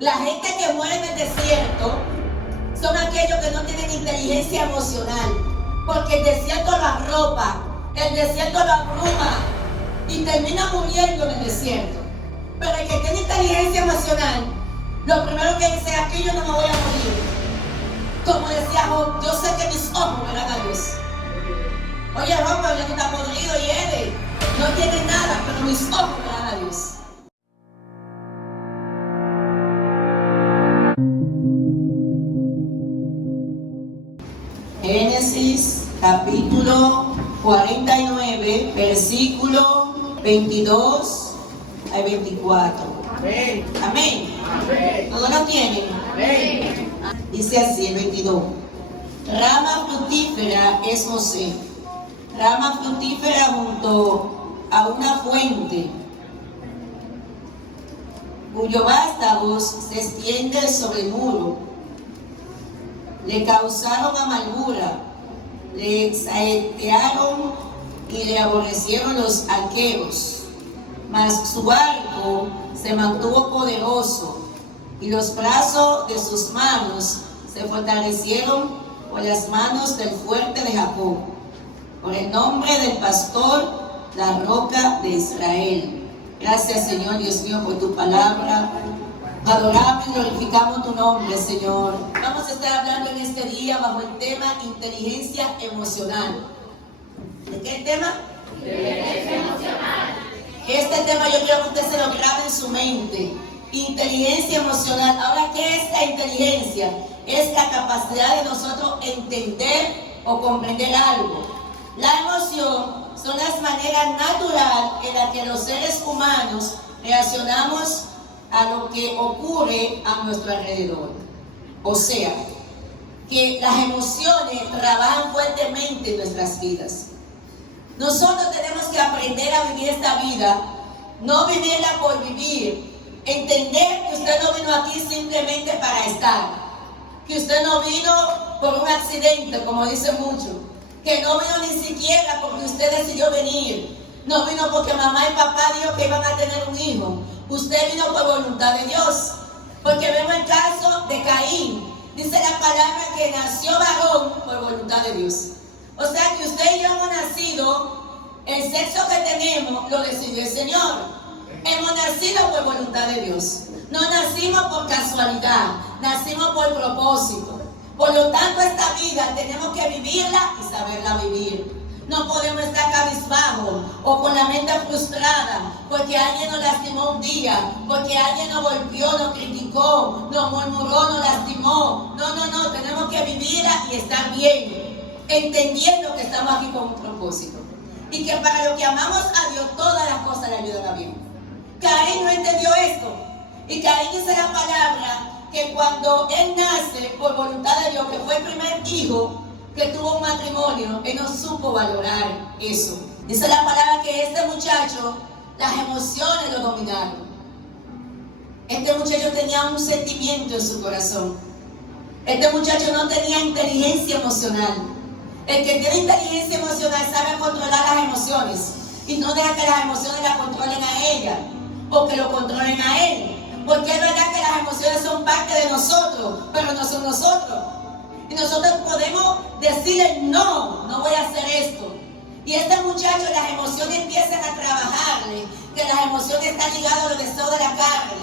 La gente que muere en el desierto son aquellos que no tienen inteligencia emocional, porque el desierto lo arropa, el desierto lo abruma y termina muriendo en el desierto. Pero el que tiene inteligencia emocional, lo primero que dice es: aquí yo no me voy a morir. Como decía Job, yo sé que mis ojos verán a Dios. Oye, Job, pero ya no está podrido y él no tiene nada, pero mis ojos verán a Dios. Génesis capítulo 49, versículo 22 al 24. Amén. Amén. Amén. ¿Todos lo tienen? Amén. Dice así el 22. Rama fructífera es José, rama fructífera junto a una fuente, cuyo vástago se extiende sobre el muro. Le causaron amargura, le saetearon y le aborrecieron los arqueros, mas su arco se mantuvo poderoso y los brazos de sus manos se fortalecieron por las manos del fuerte de Jacob, por el nombre del pastor, la roca de Israel. Gracias, Señor Dios mío, por tu palabra. Adoramos y glorificamos tu nombre, Señor. Vamos a estar hablando en este día bajo el tema inteligencia emocional. ¿De qué tema? Inteligencia emocional. Este tema yo quiero que usted se lo grabe en su mente. Inteligencia emocional. Ahora, ¿qué es la inteligencia? Es la capacidad de nosotros entender o comprender algo. La emoción son las maneras naturales en las que los seres humanos reaccionamos a lo que ocurre a nuestro alrededor. O sea, que las emociones trabajan fuertemente en nuestras vidas. Nosotros tenemos que aprender a vivir esta vida, no vivirla por vivir. Entender que usted no vino aquí simplemente para estar, que usted no vino por un accidente, como dicen muchos, que no vino ni siquiera porque usted decidió venir, no vino porque mamá y papá dijo que iban a tener un hijo. Usted vino por voluntad de Dios, porque vemos el caso de Caín. Dice la palabra que nació varón por voluntad de Dios. O sea que usted y yo hemos nacido, el sexo que tenemos lo decidió el Señor. Hemos nacido por voluntad de Dios. No nacimos por casualidad, nacimos por propósito. Por lo tanto, esta vida tenemos que vivirla y saberla vivir. No podemos estar cabizbajo o con la mente frustrada porque alguien nos lastimó un día, porque alguien nos golpeó, nos criticó, nos murmuró, nos lastimó. No, tenemos que vivirla y estar bien, entendiendo que estamos aquí con un propósito. Y que para lo que amamos a Dios, todas las cosas le ayudan a bien. Caín no entendió esto. Y Caín dice la palabra que cuando él nace por voluntad de Dios, que fue el primer hijo que tuvo un matrimonio, él no supo valorar eso. Dice la palabra que este muchacho, las emociones lo dominaron. Este muchacho tenía un sentimiento en su corazón. Este muchacho no tenía inteligencia emocional. El que tiene inteligencia emocional sabe controlar las emociones y no deja que las emociones la controlen a ella o que lo controlen a él. Porque es verdad que las emociones son parte de nosotros, pero no son nosotros. Y nosotros podemos decirle: no voy a hacer esto. Y este muchacho, las emociones empiezan a trabajarle, que las emociones están ligadas a los deseos de la carne.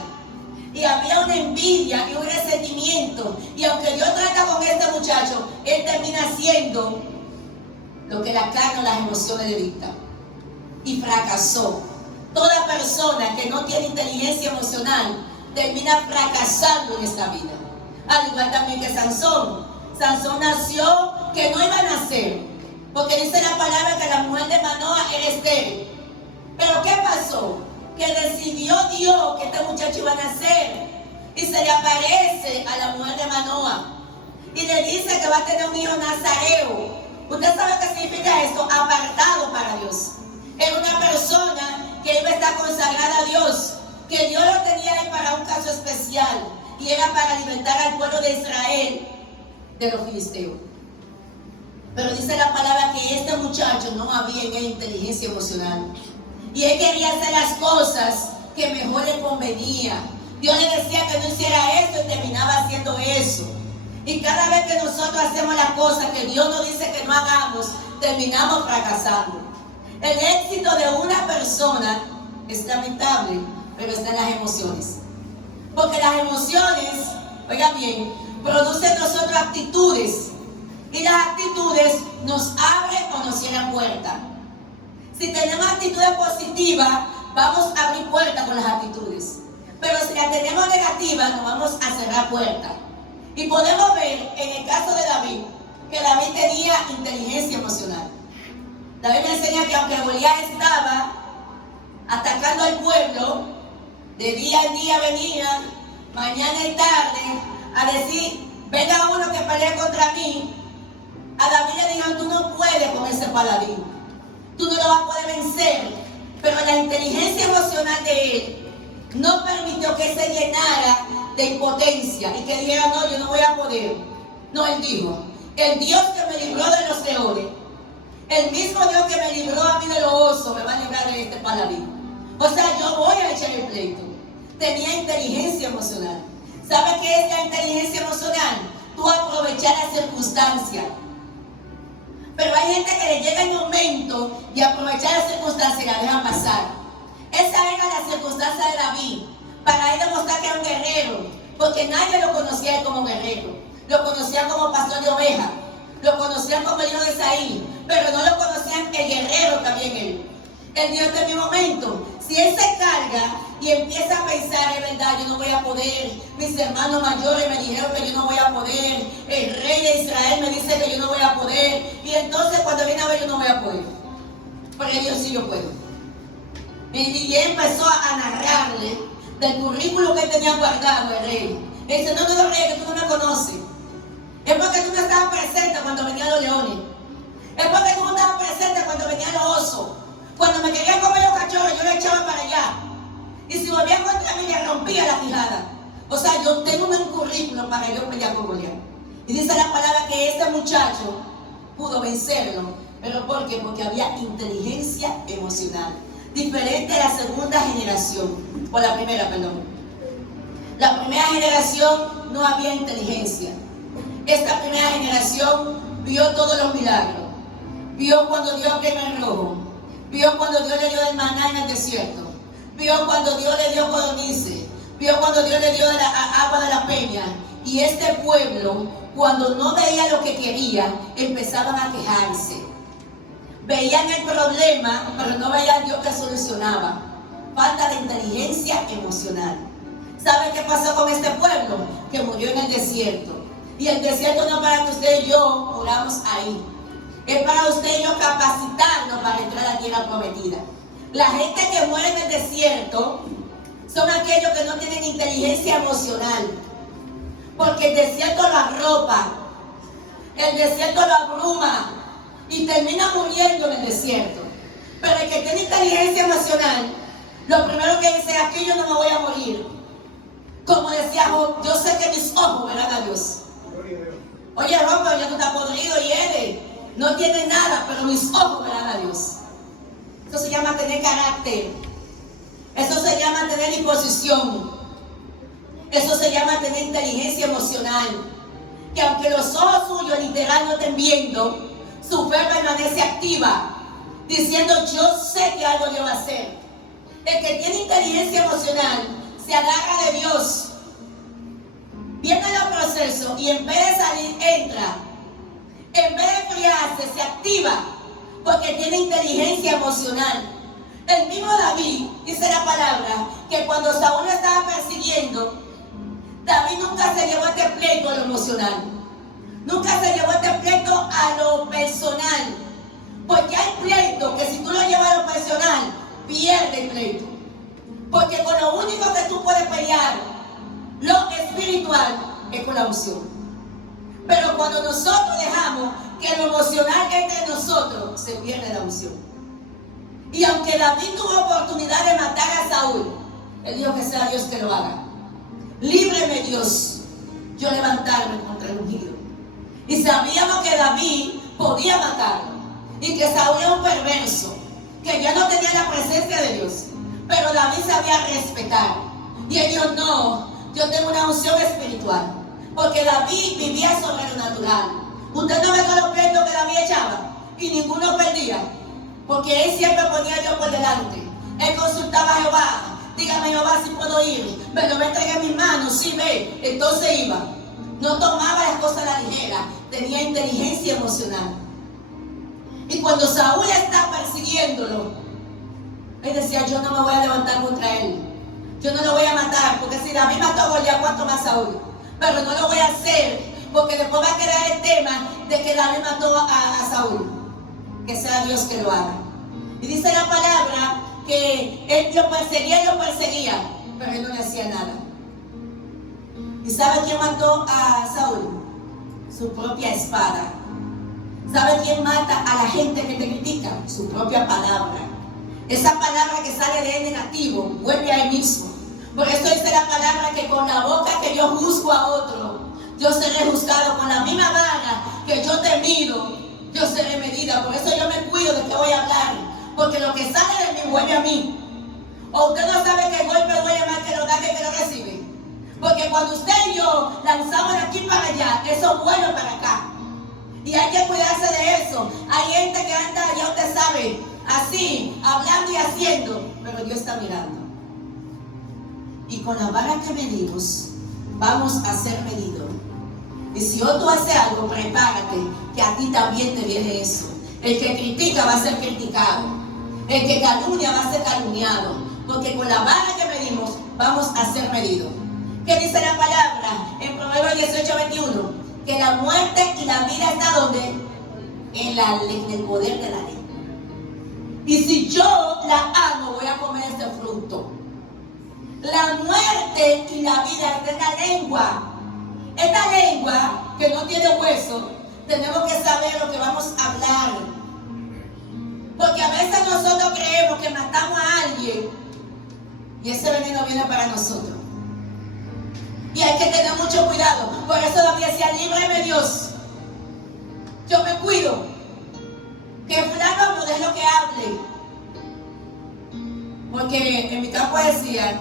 Y había una envidia y un resentimiento. Y aunque Dios trata con este muchacho, él termina haciendo lo que la carne o las emociones le dictan. Y fracasó. Toda persona que no tiene inteligencia emocional termina fracasando en esta vida. Al igual también que Sansón. Sansón nació que no iba a nacer, porque dice la palabra que la mujer de Manoa era estéril. Pero ¿qué pasó? Que decidió Dios que este muchacho iba a nacer y se le aparece a la mujer de Manoa y le dice que va a tener un hijo nazareo. ¿Usted sabe qué significa esto? Apartado para Dios. Era una persona que iba a estar consagrada a Dios, que Dios lo tenía ahí para un caso especial y era para libertar al pueblo de Israel de los filisteos. Pero dice la palabra que este muchacho no había en él inteligencia emocional y él quería hacer las cosas que mejor le convenía. Dios le decía que no hiciera Y cada vez que nosotros hacemos las cosas que Dios nos dice que no hagamos, terminamos fracasando. El éxito de una persona es lamentable, pero está en las emociones. Porque las emociones, oigan bien, producen en nosotros actitudes. Y las actitudes nos abren o nos cierran puertas. Si tenemos actitudes positivas, vamos a abrir puertas con las actitudes. Pero si las tenemos negativas, nos vamos a cerrar puertas. Y podemos ver en el caso de David, que David tenía inteligencia emocional. David me enseña que aunque Goliat estaba atacando al pueblo, de día en día venía, mañana y tarde, a decir, venga uno que pelee contra mí. A David le dijeron, tú no puedes con ese paladín, tú no lo vas a poder vencer. Pero la inteligencia emocional de él no permitió que se llenara de impotencia y que dijera, no, yo no voy a poder. No, él dijo, el Dios que me libró de los leones, el mismo Dios que me libró a mí de los osos, me va a librar de este paladín. O sea, yo voy a echar el pleito. Tenía inteligencia emocional. ¿Sabe qué es la inteligencia emocional? Tú aprovechar las circunstancias. Pero hay gente que le llega el momento de aprovechar las circunstancias y la dejan pasar. Esa era la circunstancia de David, para él demostrar que era un guerrero, porque nadie lo conocía como guerrero. Lo conocían como pastor de ovejas, lo conocían como el hijo de Isaí, pero no lo conocían el guerrero también él. Él dijo en mi momento, si él se carga y empieza a pensar, es verdad, yo no voy a poder, mis hermanos mayores me dijeron que yo no voy a poder, el rey de Israel me dice que yo no voy a poder, y entonces cuando viene a ver yo no voy a poder, porque Dios sí yo puedo. Y empezó a narrarle del currículo que él tenía guardado el rey. Le dice, no, rey, que tú no me conoces. Es porque tú no estabas presente cuando venían los leones. Es porque tú no estabas presente cuando venían los osos. Cuando me querían comer los cachorros, yo le echaba para allá. Y si volvían contra mí, le rompía la quijada. O sea, yo tengo un currículo para yo pelear con Goliat. Y dice la palabra que este muchacho pudo vencerlo. ¿Pero por qué? Porque había inteligencia emocional. Diferente a la segunda generación. O la primera, perdón. La primera generación no había inteligencia. Esta primera generación vio todos los milagros. Vio cuando Dios abrió el mar rojo. Vio cuando Dios le dio el maná en el desierto. Vio cuando Dios le dio codornices. Vio cuando Dios le dio agua de la peña. Y este pueblo, cuando no veía lo que quería, empezaban a quejarse. Veían el problema, pero no veían a Dios que solucionaba. Falta de inteligencia emocional. ¿Sabe qué pasó con este pueblo? Que murió en el desierto. Y el desierto no es para que usted y yo moramos ahí. Es para usted y yo capacitarnos para entrar a la tierra prometida. La gente que muere en el desierto son aquellos que no tienen inteligencia emocional. Porque el desierto lo arropa. El desierto lo abruma. Y termina muriendo en el desierto. Pero el que tiene inteligencia emocional, lo primero que dice, aquí yo no me voy a morir. Como decía Job, yo sé que mis ojos verán a Dios. Oye, Job, pero ya tú estás podrido y eres. No tiene nada, pero mis ojos verán a Dios. Eso se llama tener carácter. Eso se llama tener disposición. Eso se llama tener inteligencia emocional. Que aunque los ojos suyos literal no estén viendo, su fe permanece activa, diciendo, yo sé que algo Dios va a hacer. El que tiene inteligencia emocional se agarra de Dios. Viene los procesos y en vez de salir, entra. En vez de enfriarse, se activa, porque tiene inteligencia emocional. El mismo David, dice la palabra, que cuando Saúl lo estaba persiguiendo, David nunca se llevó este pleito a lo emocional. Nunca se llevó este pleito a lo personal. Porque hay pleito que si tú lo llevas a lo personal, pierde el pleito. Porque con lo único que tú puedes pelear, lo espiritual, es con la unción. Pero cuando nosotros dejamos que lo emocional entre nosotros, se pierde la unción. Y aunque David tuvo oportunidad de matar a Saúl, él dijo que sea Dios que lo haga. Líbreme Dios, yo levantarme contra el ungido. Y sabíamos que David podía matarlo. Y que Saúl era un perverso, que ya no tenía la presencia de Dios. Pero David sabía respetar. Y él dijo, no, yo tengo una unción espiritual. Porque David vivía sobre lo natural. Usted no ve con los pleitos que David echaba y ninguno perdía. Porque él siempre ponía a Dios por delante. Él consultaba a Jehová. Dígame, Jehová, si puedo ir. Me lo entregué en mis manos. Sí, ve. Entonces iba. No tomaba las cosas a la ligera. Tenía inteligencia emocional. Y cuando Saúl está persiguiéndolo, él decía, yo no me voy a levantar contra él. Yo no lo voy a matar. Porque si David mató a Goliat, ¿cuánto más Saúl? Pero no lo voy a hacer. Porque después va a crear el tema de que David mató a Saúl. Que sea Dios que lo haga. Y dice la palabra que él lo perseguía, pero él no le hacía nada. ¿Y sabe quién mató a Saúl? Su propia espada. ¿Sabe quién mata a la gente que te critica? Su propia palabra. Esa palabra que sale de él negativo, vuelve a él mismo. Por eso dice la palabra que con la boca que yo juzgo a otro, yo seré juzgado. Con la misma vara que yo te mido, yo seré medida. Por eso yo me cuido de qué voy a hablar. Porque lo que sale de mí vuelve a mí. O usted no sabe que el golpe duele más que lo da que lo recibe. Porque cuando usted y yo lanzamos de aquí para allá, eso vuelve para acá. Y hay que cuidarse de eso. Hay gente que anda, ya usted sabe, así, hablando y haciendo, pero Dios está mirando. Y con la vara que medimos, vamos a ser medidos. Y si otro hace algo, prepárate, que a ti también te viene eso. El que critica va a ser criticado. El que calumnia va a ser calumniado. Porque con la vara que medimos, vamos a ser medidos. ¿Qué dice la palabra en Proverbios 18:21? Que la muerte y la vida está ¿dónde? En el poder de la ley. Y si yo la amo, voy a comer este fruto. La muerte y la vida está en la lengua. Esta lengua que no tiene hueso, tenemos que saber lo que vamos a hablar. Porque a veces nosotros creemos que matamos a alguien y ese veneno viene para nosotros. Y hay que tener mucho cuidado. Por eso David decía, líbrame Dios. Yo me cuido. Que fulano no es lo que hable. Porque en mi campo decía,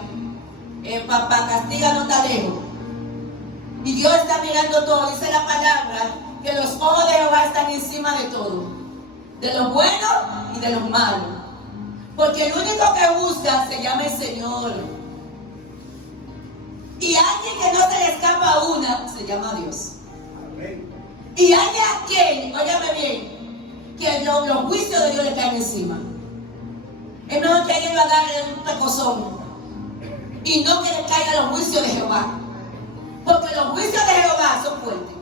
papá castiga no está lejos. Y Dios está mirando todo. Dice la palabra que los ojos de Jehová están encima de todo. De los buenos y de los malos. Porque el único que juzga se llama el Señor. Y alguien que no se le escapa una, se llama Dios. Amén. Y hay aquel, óyame bien, que los juicios de Dios le caen encima. Es mejor que alguien lo agarre en un pecozón y no que le caigan los juicios de Jehová. Porque los juicios de Jehová son fuertes.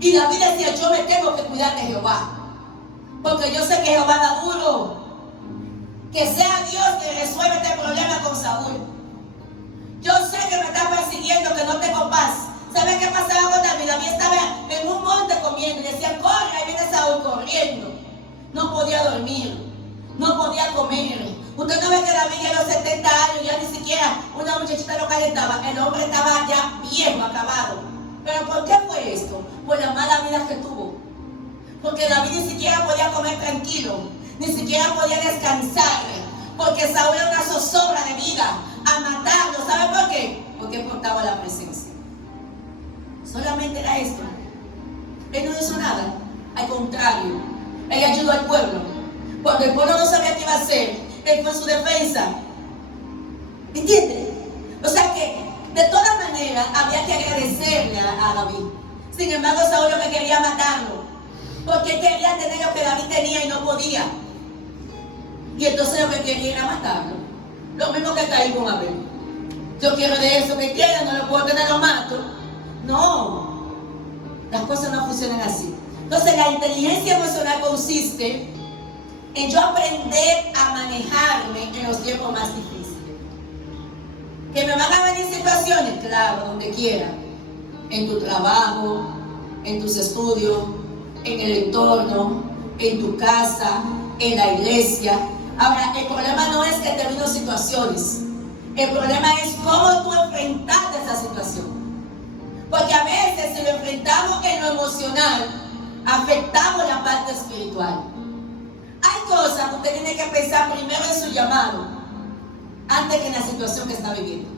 Y David decía, yo me tengo que cuidar de Jehová. Porque yo sé que Jehová da duro. Que sea Dios que resuelva este problema con Saúl. Yo sé que me está persiguiendo, que no tengo paz. ¿Sabe qué pasaba con David? David estaba en un monte comiendo y decía, corre, ahí viene Saúl corriendo. No podía dormir, no podía comer. Usted no ve que David a los 70 años ya ni siquiera una muchachita lo calentaba. El hombre estaba ya viejo, acabado. ¿Pero por qué fue esto? Por la mala vida que tuvo. Porque David ni siquiera podía comer tranquilo, ni siquiera podía descansar. Porque Saúl era una zozobra de vida, a matarlo. ¿Sabe por qué? Porque portaba la presencia. Solamente era esto. Él no hizo nada. Al contrario, él ayudó al pueblo. Cuando el pueblo no sabía qué iba a hacer, él fue en su defensa. ¿Entiende? O sea que, de todas maneras, había que agradecerle a David. Sin embargo, Saúl lo que quería matarlo. Porque él quería tener lo que David tenía y no podía. Y entonces lo que quería era matarlo. Lo mismo que Caín con Abel. Yo quiero de eso que quiera, no lo puedo tener, lo mato. No. Las cosas no funcionan así. Entonces la inteligencia emocional consiste en yo aprender a manejarme en los tiempos más difíciles. ¿Que me van a venir situaciones? Claro, donde quiera. En tu trabajo, en tus estudios, en el entorno, en tu casa, en la iglesia. Ahora, el problema no es que te vino situaciones. El problema es cómo tú enfrentaste esa situación. Porque a veces si lo enfrentamos en lo emocional, afectamos la parte espiritual. Hay cosas que usted tiene que pensar primero en su llamado, antes que en la situación que está viviendo.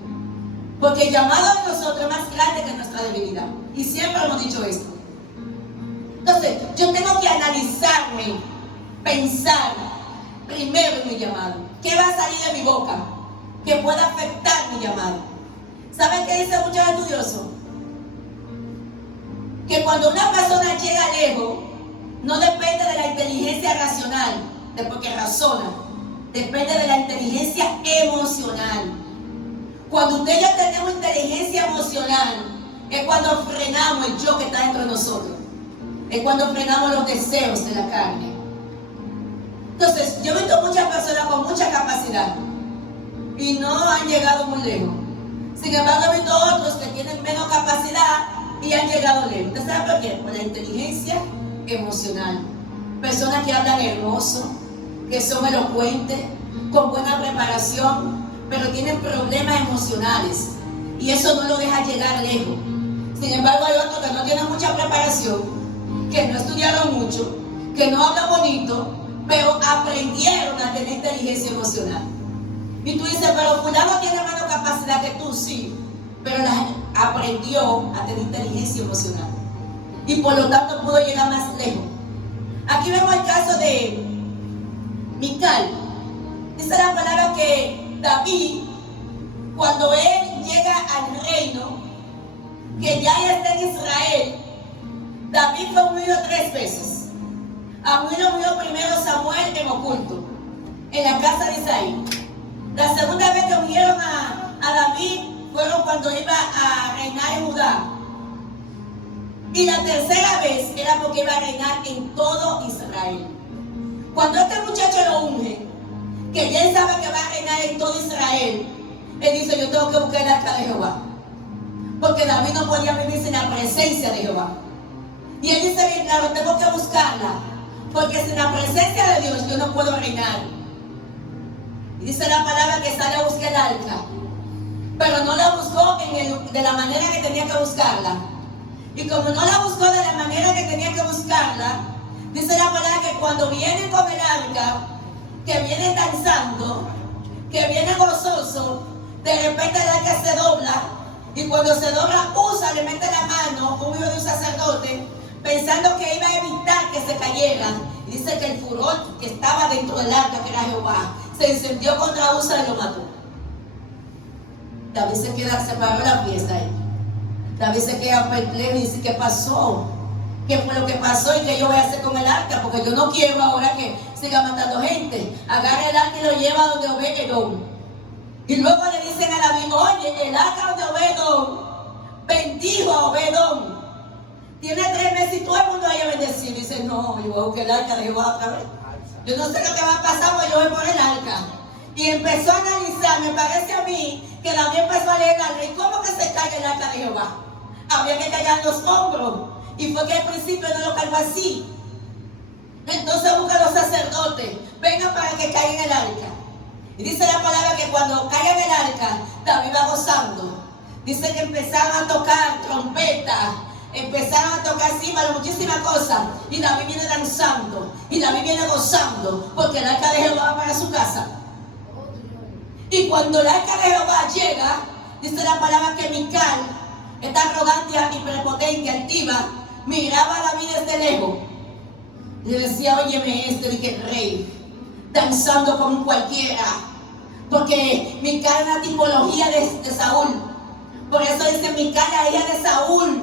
Porque el llamado de nosotros es más grande que nuestra debilidad. Y siempre hemos dicho esto. Entonces, yo tengo que analizarme, pensar primero en mi llamado. ¿Qué va a salir de mi boca que pueda afectar mi llamado? ¿Saben qué dice muchos estudiosos? Que cuando una persona llega lejos, no depende de la inteligencia racional, de porque razona, depende de la inteligencia emocional. Cuando usted y yo tenemos inteligencia emocional, es cuando frenamos el yo que está dentro de nosotros. Es cuando frenamos los deseos de la carne. Entonces, yo he visto muchas personas con mucha capacidad y no han llegado muy lejos. Sin embargo, he visto otros que tienen menos capacidad y han llegado lejos. ¿Usted sabe por qué? Por la inteligencia emocional. Personas que hablan hermoso, que son elocuentes, con buena preparación, pero tienen problemas emocionales y eso no lo deja llegar lejos. Sin embargo, hay otros que no tienen mucha preparación, que no estudiaron mucho, que no hablan bonito, pero aprendieron a tener inteligencia emocional. Y tú dices, pero fulano tiene menos capacidad que tú, sí, pero aprendió a tener inteligencia emocional y por lo tanto pudo llegar más lejos. Aquí vemos el caso de Mical. Dice la palabra que David, cuando él llega al reino, que ya está en Israel, David fue ungido 3 veces. A ungido primero Samuel en oculto, en la casa de Isaí. La segunda vez que ungieron a David fueron cuando iba a reinar en Judá. Y la tercera vez era porque iba a reinar en todo Israel. Cuando este muchacho lo unge, que ya él sabe que va a reinar en todo Israel, él dice, yo tengo que buscar el arca de Jehová. Porque David no podía vivir sin la presencia de Jehová. Y él dice bien claro, tengo que buscarla, porque sin la presencia de Dios yo no puedo reinar. Y dice la palabra que sale a buscar el arca, pero no la buscó de la manera que tenía que buscarla. Y como no la buscó de la manera que tenía que buscarla, dice la palabra que cuando viene con el arca, que viene danzando, que viene gozoso, de repente el arca se dobla, y cuando se dobla, Usa le mete la mano, un hijo de un sacerdote, pensando que iba a evitar que se cayera. Y dice que el furor que estaba dentro del arca, que era Jehová, se encendió contra Usa y lo mató. David se paró la fiesta ahí. David se queda perplejo y dice, ¿qué pasó? ¿Qué fue lo que pasó y qué yo voy a hacer con el arca? Porque yo no quiero ahora que siga matando gente. Agarra el arca y lo lleva donde Obed-Edom. Y luego le dicen a David, oye, el arca de Obed-Edom bendijo a Obed-Edom. Tiene 3 meses y todo el mundo haya bendecido. Dice, no, yo voy a buscar el arca de Jehová otra vez. Yo no sé lo que va a pasar, pues yo voy por el arca. Y empezó a analizar, me parece a mí, que David empezó a leer la ley. ¿Cómo que se cae el arca de Jehová? Había que cargar los hombros. Y fue que al principio no lo cargó así. Entonces busca a los sacerdotes, vengan para que caigan el arca. Y dice la palabra que cuando caiga en el arca, David va gozando. Dice que empezaron a tocar trompeta, empezaron a tocar címbalo, muchísimas cosas. Y David viene danzando, y David viene gozando, porque el arca de Jehová va para su casa. Y cuando el arca de Jehová llega, dice la palabra que Mical, esta arrogante y prepotente, altiva, miraba a David desde lejos. Y le decía, óyeme dije el rey, danzando como un cualquiera. Porque Mical es una tipología de Saúl. Por eso dice Mical, la hija de Saúl,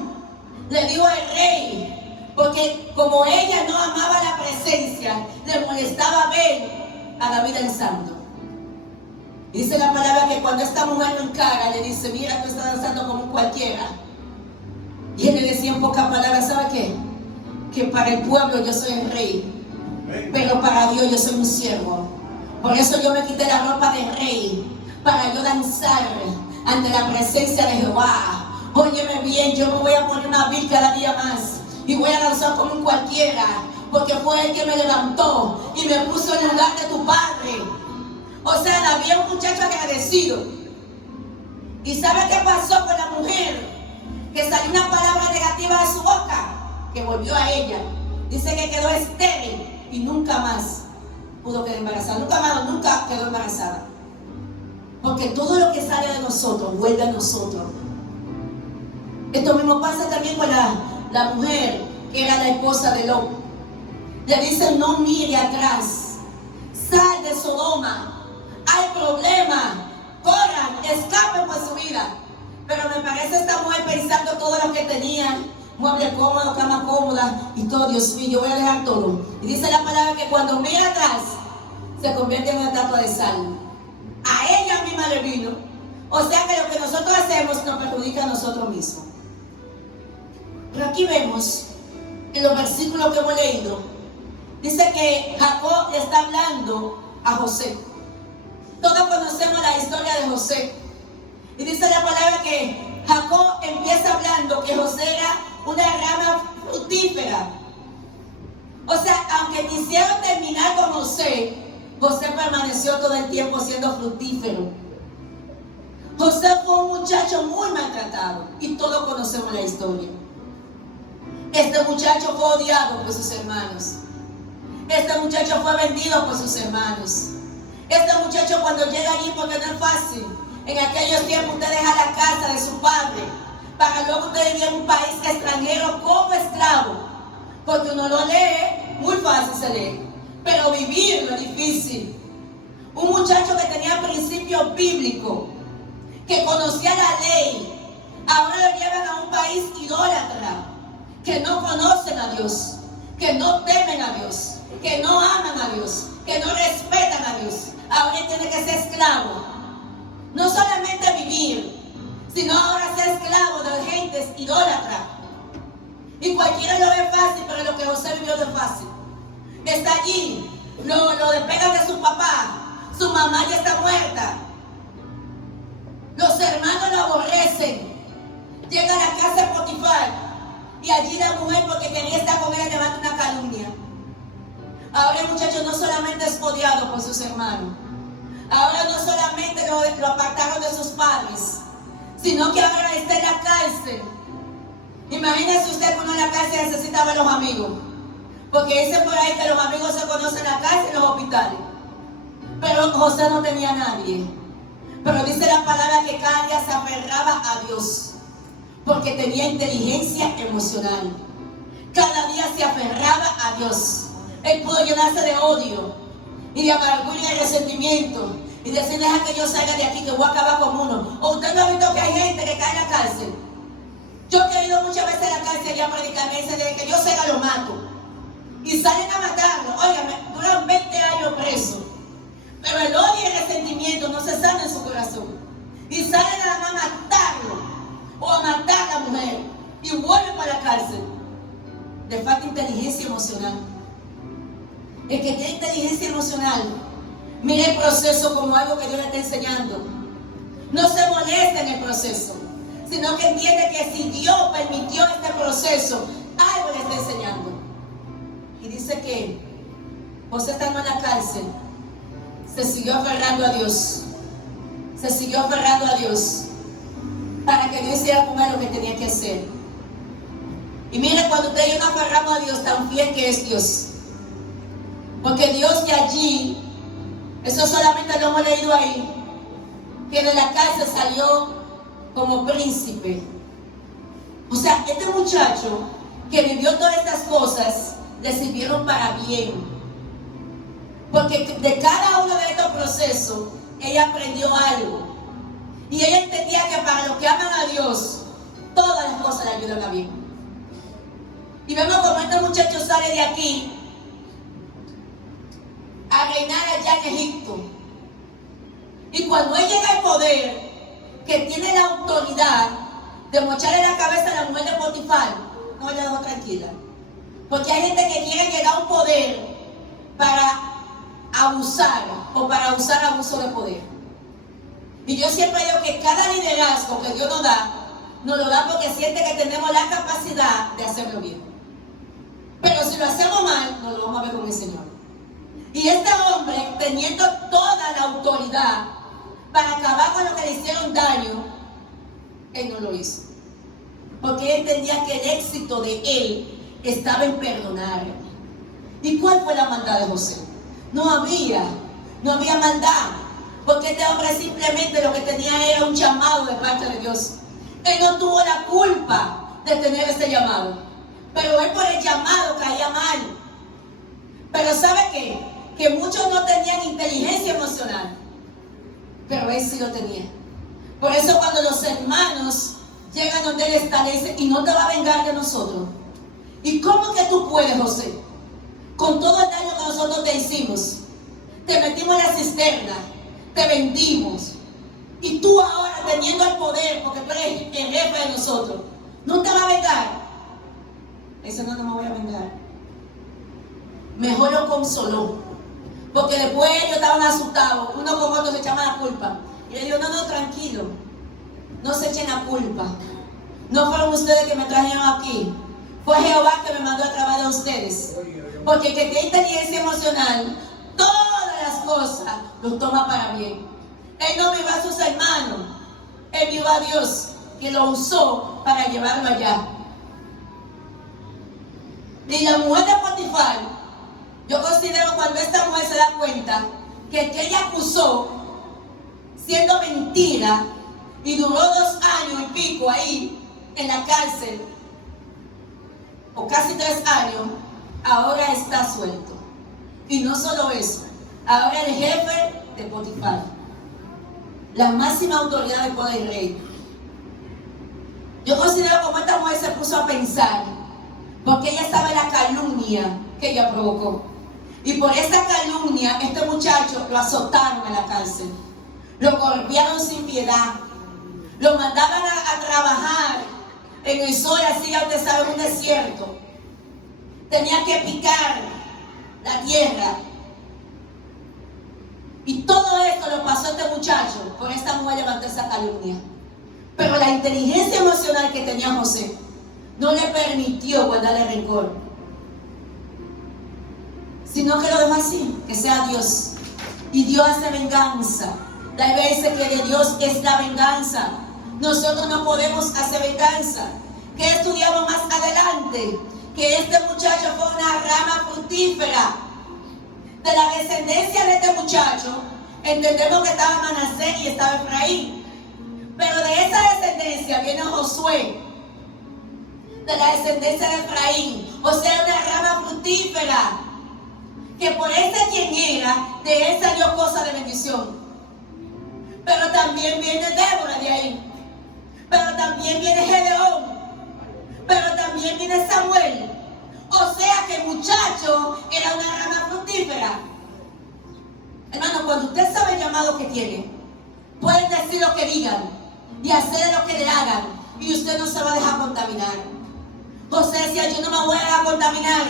le dijo al rey. Porque como ella no amaba la presencia, le molestaba ver a David danzando. Dice la palabra que cuando esta mujer lo encara, le dice, mira, tú estás danzando como un cualquiera. Y él le decía en pocas palabras, ¿sabe qué? Que para el pueblo yo soy el rey, pero para Dios yo soy un siervo. Por eso yo me quité la ropa de rey, para yo danzar ante la presencia de Jehová. Óyeme bien, yo me voy a poner una vil cada día más, y voy a danzar como un cualquiera, porque fue él que me levantó y me puso en el lugar de tu padre. O sea, David es un muchacho agradecido. ¿Y sabe qué pasó con la mujer? Que salió una palabra negativa de su boca, que volvió a ella. Dice que quedó estéril y nunca más pudo quedar embarazada. Nunca quedó embarazada. Porque todo lo que sale de nosotros vuelve a nosotros. Esto mismo pasa también con la mujer que era la esposa de Lot. Le dicen: no mire atrás, sal de Sodoma, hay problema, corran, escapen por su vida. Pero me parece esta mujer pensando todo lo que tenía, muebles cómodos, cama cómoda y todo. Dios mío, yo voy a dejar todo. Y dice la palabra que cuando mira atrás se convierte en una estatua de sal. A ella misma le vino. O sea que lo que nosotros hacemos nos perjudica a nosotros mismos. Pero aquí vemos, en los versículos que hemos leído, dice que Jacob le está hablando a José. Todos conocemos la historia de José. Y dice la palabra que Jacob empieza hablando que José era una rama fructífera. O sea, aunque quisieron terminar con José, José permaneció todo el tiempo siendo fructífero. José fue un muchacho muy maltratado y todos conocemos la historia. Este muchacho fue odiado por sus hermanos. Este muchacho fue vendido por sus hermanos. Este muchacho, cuando llega allí, porque no es fácil, en aquellos tiempos usted deja la casa de su padre para luego usted vivir en un país extranjero como esclavo, porque uno lo lee, muy fácil se lee, pero vivirlo es difícil. Un muchacho que tenía principios bíblicos, que conocía la ley, ahora lo llevan a un país idólatra, que no conocen a Dios, que no temen a Dios, que no aman a Dios, que no respetan a Dios. Ahora tiene que ser esclavo. No solamente vivir, sino ahora ser esclavo de gentes idólatras. Y cualquiera lo ve fácil, pero lo que José vivió no es fácil. Está allí, lo despegan de su papá, su mamá ya está muerta. Los hermanos lo aborrecen. Llega a la casa de Potifar y allí la mujer, porque quería estar con él, levanta una calumnia. Ahora el muchacho no solamente es odiado por sus hermanos, ahora no solamente lo apartaron de sus padres, sino que ahora está en la cárcel. Imagínese usted que uno en la cárcel necesita ver a los amigos, porque dicen por ahí que los amigos se conocen en la cárcel y en los hospitales. Pero José no tenía a nadie. Pero dice la palabra que cada día se aferraba a Dios, porque tenía inteligencia emocional. Cada día se aferraba a Dios. Él pudo llenarse de odio y de amargura y de resentimiento y decir: deja que yo salga de aquí, que voy a acabar con uno. O usted no ha visto que hay gente que cae en la cárcel. Yo he ido muchas veces a la cárcel y a predicar, me dicen: desde que yo salga lo mato. Y salen a matarlo. Óigame, duran 20 años presos. Pero el odio y el resentimiento no se sale en su corazón. Y salen nada más a matarlo o a matar a la mujer y vuelven para la cárcel. Le falta inteligencia emocional. El que tiene inteligencia emocional, mire el proceso como algo que Dios le está enseñando. No se molesta en el proceso, sino que entiende que si Dios permitió este proceso, algo le está enseñando. Y dice que José, estando en la cárcel, se siguió aferrando a Dios. Se siguió aferrando a Dios para que Dios hiciera con él lo que tenía que hacer. Y mire, cuando usted y yo nos aferramos a Dios, tan fiel que es Dios. Porque Dios de allí, eso solamente lo hemos leído ahí, que de la cárcel salió como príncipe. O sea, este muchacho que vivió todas estas cosas, le sirvieron para bien. Porque de cada uno de estos procesos, ella aprendió algo. Y ella entendía que para los que aman a Dios, todas las cosas le ayudan a bien. Y vemos como este muchacho sale de aquí a reinar allá en Egipto. Y cuando él llega al poder, que tiene la autoridad de mocharle la cabeza a la mujer de Potifar, no la dejó tranquila. Porque hay gente que quiere llegar a un poder para abusar o para usar abuso de poder. Y yo siempre digo que cada liderazgo que Dios nos lo da porque siente que tenemos la capacidad de hacerlo bien. Pero si lo hacemos mal, no lo vamos a ver con el Señor. Y este hombre, teniendo toda la autoridad para acabar con lo que le hicieron daño, él no lo hizo. Porque él entendía que el éxito de él estaba en perdonar. ¿Y cuál fue la maldad de José? No había maldad. Porque este hombre simplemente lo que tenía era un llamado de parte de Dios. Él no tuvo la culpa de tener ese llamado. Pero él por el llamado caía mal. Pero ¿sabe qué? Que muchos no tenían inteligencia emocional. Pero él sí lo tenía. Por eso cuando los hermanos llegan donde él está, le dicen, y no te va a vengar de nosotros. ¿Y cómo que tú puedes, José? Con todo el daño que nosotros te hicimos. Te metimos en la cisterna. Te vendimos. Y tú ahora teniendo el poder, porque tú eres el jefe de nosotros, ¿no te va a vengar? Eso no me voy a vengar. Mejor lo consoló. Porque después ellos estaban asustados. Uno con otro se echaban la culpa. Y le dijo, no, tranquilo. No se echen la culpa. No fueron ustedes que me trajeron aquí. Fue Jehová que me mandó a través de ustedes. Porque el que tiene inteligencia emocional, todas las cosas los toma para bien. Él no miró a sus hermanos. Él miró a Dios, que lo usó para llevarlo allá. Y la mujer de Potifar, yo considero cuando esta mujer se da cuenta que el que ella acusó, siendo mentira, y duró 2 años y pico ahí en la cárcel, o casi 3 años, ahora está suelto. Y no solo eso, ahora el jefe de Potifar, la máxima autoridad del poder rey. Yo considero como esta mujer se puso a pensar, porque ella estaba en la calumnia que ella provocó. Y por esa calumnia, este muchacho lo azotaron en la cárcel. Lo golpearon sin piedad. Lo mandaban a trabajar en el sol, así ya usted sabe, en un desierto. Tenía que picar la tierra. Y todo esto lo pasó este muchacho por esta mujer levantó esa calumnia. Pero la inteligencia emocional que tenía José no le permitió guardarle rencor, sino que lo dejó así, que sea Dios. Y Dios hace venganza. La Biblia dice que de Dios es la venganza. Nosotros no podemos hacer venganza. ¿Qué estudiamos más adelante? Que este muchacho fue una rama fructífera. De la descendencia de este muchacho, entendemos que estaba Manasés y estaba Efraín. Pero de esa descendencia viene Josué. De la descendencia de Efraín. O sea, una rama fructífera. Que por ese quien era, de él salió cosa de bendición. Pero también viene Débora de ahí. Pero también viene Gedeón. Pero también viene Samuel. O sea que el muchacho era una rama fructífera. Hermano, cuando usted sabe el llamado que tiene, pueden decir lo que digan y hacer lo que le hagan, y usted no se va a dejar contaminar. José decía, yo no me voy a dejar contaminar,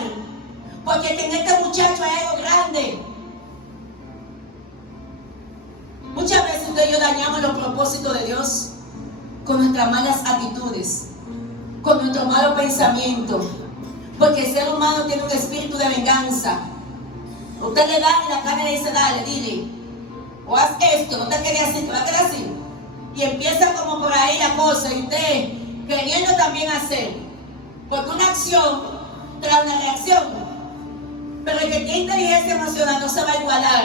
porque en este muchacho hay algo grande. Muchas veces usted y yo dañamos los propósitos de Dios con nuestras malas actitudes, con nuestro malo pensamiento, porque el ser humano tiene un espíritu de venganza. Usted le da y la carne le dice, dale, dile, o haz esto, no te quedes así, te va a quedar así. Y empieza como por ahí la cosa, y usted queriendo también hacer, porque una acción trae una reacción. Pero el que tiene inteligencia emocional no se va a igualar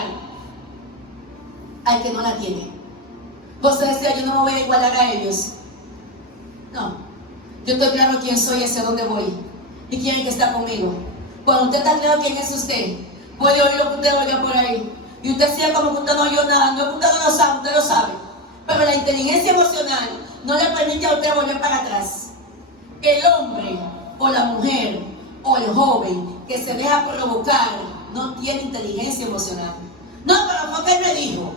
al que no la tiene. José decía, yo no me voy a igualar a ellos. No, yo estoy claro quién soy y hacia dónde voy y quién es el que está conmigo. Cuando usted está claro quién es usted, puede oír lo que usted oiga por ahí, y usted sigue como que usted no oyó nada. No es que usted no lo sabe, usted lo sabe. Pero la inteligencia emocional no le permite a usted volver para atrás. El hombre o la mujer o el joven que se deja provocar no tiene inteligencia emocional. No, pero fue que él me dijo,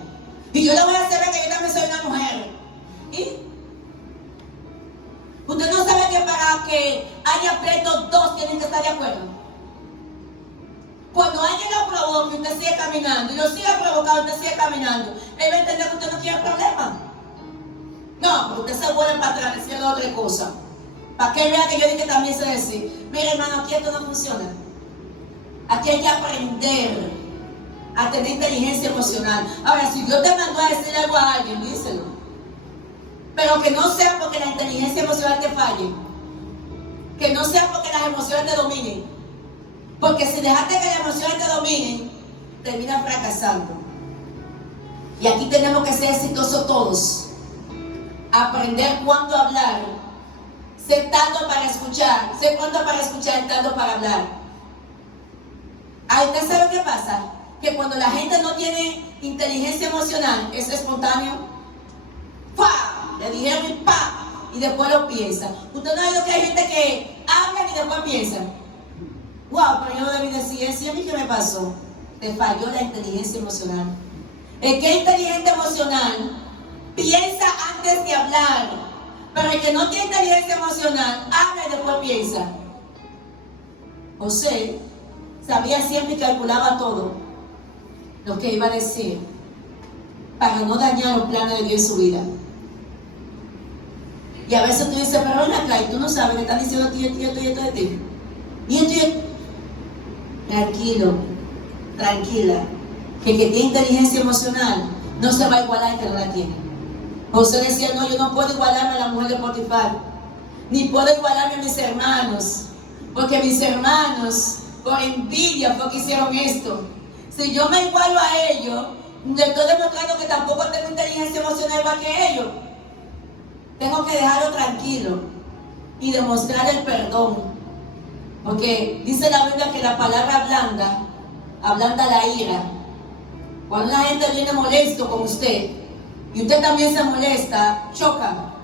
y yo le voy a hacer ver que yo también soy una mujer. ¿Y? Usted no sabe que para que haya pleito, 2 tienen que estar de acuerdo. Cuando alguien lo provoca y usted sigue caminando, y lo sigue provocando, usted sigue caminando, él va a entender que usted no quiere problema. No, pero usted se vuelve para atrás diciendo otra cosa. Para que él vea que yo dije que también sé decir, mire hermano, aquí esto no funciona. Aquí hay que aprender a tener inteligencia emocional. Ahora, si Dios te mandó a decir algo a alguien, díselo. Pero que no sea porque la inteligencia emocional te falle. Que no sea porque las emociones te dominen. Porque si dejaste que las emociones te dominen, terminas fracasando. Y aquí tenemos que ser exitosos todos. Aprender cuándo hablar. Ser tardo para escuchar. Ser pronto para escuchar y tardo para hablar. ¿Usted sabe qué pasa? Que cuando la gente no tiene inteligencia emocional, es espontáneo. ¡Pah! Le dijeron y ¡pah! Y después lo piensa. Usted no ve lo que hay gente que habla y después piensa. ¡Wow! Pero yo no debí decir eso. ¿Y a mí qué me pasó? Te falló la inteligencia emocional. El que es inteligente emocional piensa antes de hablar. Pero el que no tiene inteligencia emocional habla y después piensa. José sabía siempre y calculaba todo lo que iba a decir para no dañar los planes de Dios en su vida. Y a veces tú dices, pero ven acá, y tú no sabes que están diciendo esto de ti. Y esto. Tranquilo, tranquila, que el que tiene inteligencia emocional no se va a igualar al que no la tiene. José decía, no, yo no puedo igualarme a la mujer de Potifar, ni puedo igualarme a mis hermanos, porque mis hermanos, por envidia, fue que hicieron esto. Si yo me igualo a ellos, le estoy demostrando que tampoco tengo inteligencia emocional igual que ellos. Tengo que dejarlo tranquilo y demostrar el perdón. Porque dice la Biblia que la palabra ablanda la ira. Cuando la gente viene molesto con usted y usted también se molesta, choca.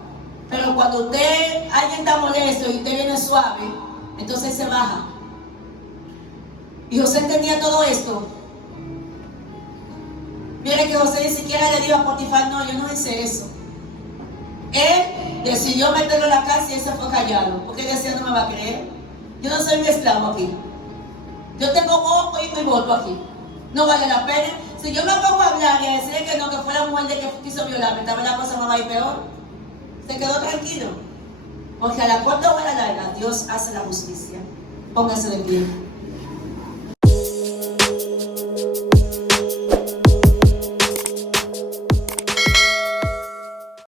Pero cuando alguien está molesto y usted viene suave, entonces se baja. Y José entendía todo esto. Mire que José ni siquiera le dijo a Potifar, no, yo no hice eso. Él decidió meterlo en la cárcel y él se fue callado. Porque él decía, no me va a creer. Yo no soy un esclavo aquí. Yo tengo voto y mi voto aquí. No vale la pena. Si yo me pongo a hablar y a decirle que no, que fue la mujer de que quiso violarme, estaba la cosa más va a ir peor. Se quedó tranquilo. Porque a la corta o a la larga, Dios hace la justicia. Póngase de pie.